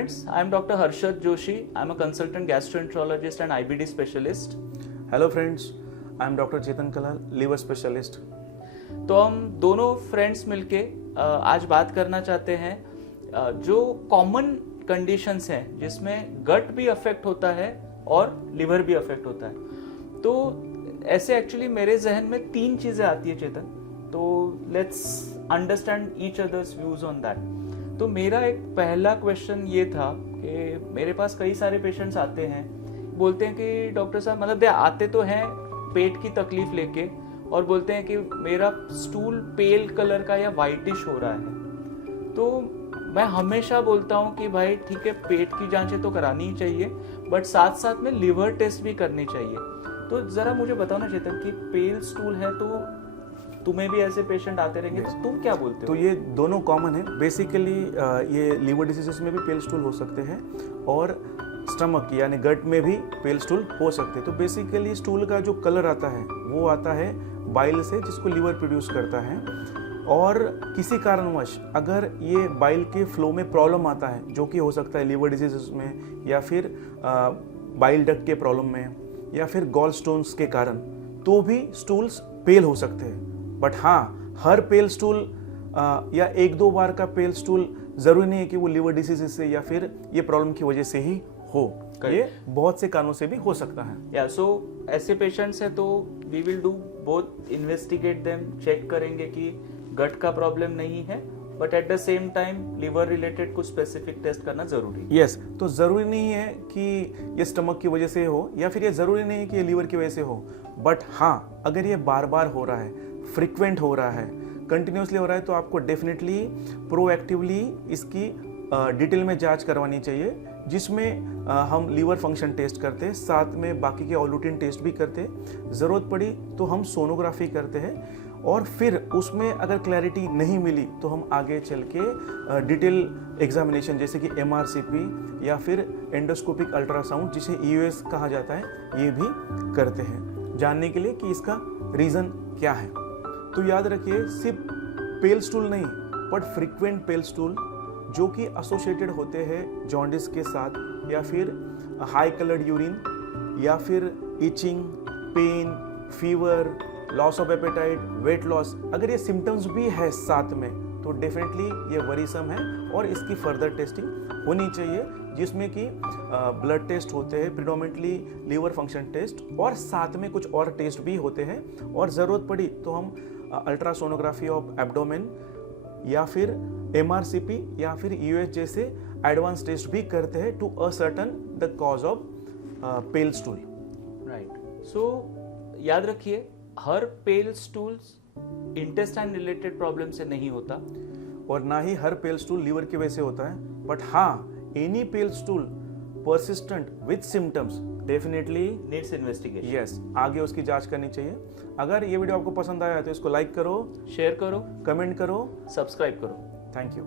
friends, I am Dr. Harshad Joshi. I am a consultant gastroenterologist and IBD specialist. Hello friends, I am doctor Chetan Kalal, liver specialist. तो हम दोनों friends मिलके आज बात करना चाहते हैं जो कॉमन कंडीशंस हैं जिसमें गट भी अफेक्ट होता है और लिवर भी अफेक्ट होता है। तो ऐसे एक्चुअली मेरे जहन में 3 चीज़ें आती है चेतन, तो let's understand each others views on that. तो मेरा एक पहला क्वेश्चन ये था कि मेरे पास कई सारे पेशेंट्स आते हैं, बोलते हैं कि डॉक्टर साहब मतलब आते तो हैं पेट की तकलीफ लेके और बोलते हैं कि मेरा स्टूल पेल कलर का या वाइटिश हो रहा है। तो मैं हमेशा बोलता हूँ कि भाई ठीक है, पेट की जांचें तो करानी ही चाहिए, बट साथ साथ में लिवर टेस्ट भी करनी चाहिए। तो जरा मुझे बताओ ना चेतन कि पेल स्टूल है तो तुम्हें भी ऐसे पेशेंट आते रहेंगे, तो तुम क्या बोलते हो? तो ये दोनों कॉमन है। बेसिकली ये लीवर डिसीजेस में भी पेल स्टूल हो सकते हैं और स्टमक यानी गट में भी पेल स्टूल हो सकते हैं। तो बेसिकली स्टूल का जो कलर आता है वो आता है बाइल से, जिसको लीवर प्रोड्यूस करता है। और किसी कारणवश अगर ये बाइल के फ्लो में प्रॉब्लम आता है, जो कि हो सकता है लीवर डिजीजेस में या फिर बाइल डक्ट के प्रॉब्लम में या फिर गॉल स्टोन्स के कारण, तो भी स्टूल्स पेल हो सकते हैं। बट हाँ, हर पेल स्टूल या 1-2 बार का पेल स्टूल जरूरी नहीं है कि वो लीवर डिसीज से या फिर ये प्रॉब्लम की वजह से ही हो। ये बहुत से कारणों से भी हो सकता है। या सो ऐसे पेशेंट्स हैं तो we will do both, investigate them, check करेंगे कि गट का प्रॉब्लम नहीं है, but at the same time liver related कुछ स्पेसिफिक टेस्ट करना जरूरी है। यस, तो जरूरी नहीं है कि ये स्टमक की वजह से हो या फिर ये जरूरी नहीं है कि ये लीवर की वजह से हो। बट हाँ, अगर ये बार बार हो रहा है, फ्रिक्वेंट हो रहा है, कंटिन्यूसली हो रहा है, तो आपको डेफिनेटली प्रोएक्टिवली इसकी डिटेल में जांच करवानी चाहिए, जिसमें हम लीवर फंक्शन टेस्ट करते हैं, साथ में बाकी के और रूटीन टेस्ट भी करते हैं। ज़रूरत पड़ी तो हम सोनोग्राफी करते हैं और फिर उसमें अगर क्लैरिटी नहीं मिली तो हम आगे चल के डिटेल एग्जामिनेशन जैसे कि MRCP या फिर एंडोस्कोपिक अल्ट्रासाउंड, जिसे EUS कहा जाता है, ये भी करते हैं जानने के लिए कि इसका रीज़न क्या है। तो याद रखिए, सिर्फ पेल स्टूल नहीं बट फ्रीक्वेंट पेल स्टूल जो कि एसोसिएटेड होते हैं जॉन्डिस के साथ, या फिर हाई कलर्ड यूरिन, या फिर itching, pain, fever, loss of appetite, weight loss, अगर ये सिम्टम्स भी है साथ में, तो डेफिनेटली ये वरीसम है और इसकी फर्दर टेस्टिंग होनी चाहिए, जिसमें कि ब्लड टेस्ट होते हैं, प्रिडोमिनेटली लीवर फंक्शन टेस्ट, और साथ में कुछ और टेस्ट भी होते हैं। और ज़रूरत पड़ी तो हम अल्ट्रासोनोग्राफी ऑफ एब्डोमेन या फिर MRCP या फिर EUS जैसे एडवांस टेस्ट भी करते हैं to ascertain the cause of pale stool. Right. So याद रखिए, हर pale stools intestine related problem से नहीं होता और ना ही हर पेल स्टूल लीवर की वजह से होता है। बट हाँ, any pale stool persistent with symptoms definitely needs investigation। yes, आगे उसकी जांच करनी चाहिए। अगर ये वीडियो आपको पसंद आया तो इसको लाइक करो, शेयर करो, कमेंट करो, सब्सक्राइब करो। Thank you.